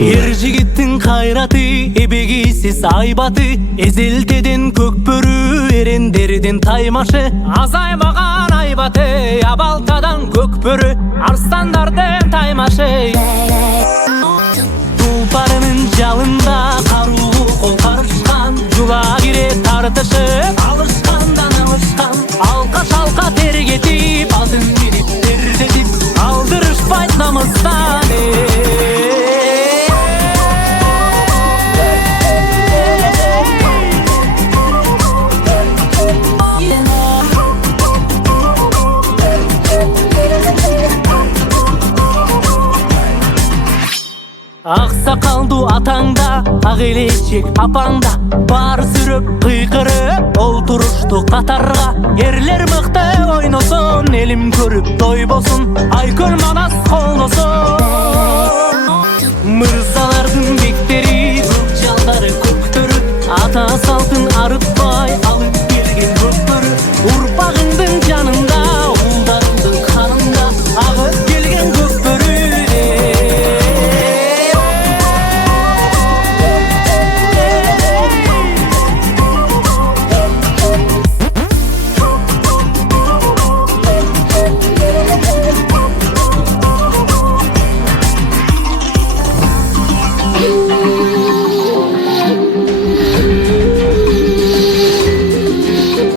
Ер жигиттин кайраты, эбегисиз айбаты, эзелтеден көкбөрү, эрендердин таймашы. Азаймаган айбаты, абалтадан көкбөрү, арстандардын таймашы. Тулпарынын жалында каруу кол карышкан, жула кире тартышып, алышкандан алышкан. Алка шалка тергетип, азын бирип тердетип, алдырышпайт намыстан. Ак сакалдуу атаңда, ак элечек апаңда, бар сүрөп кыйкырып олтурушту катарга. Эрлер мыкты ойносун, элим көрүп той болсун, айкөл манас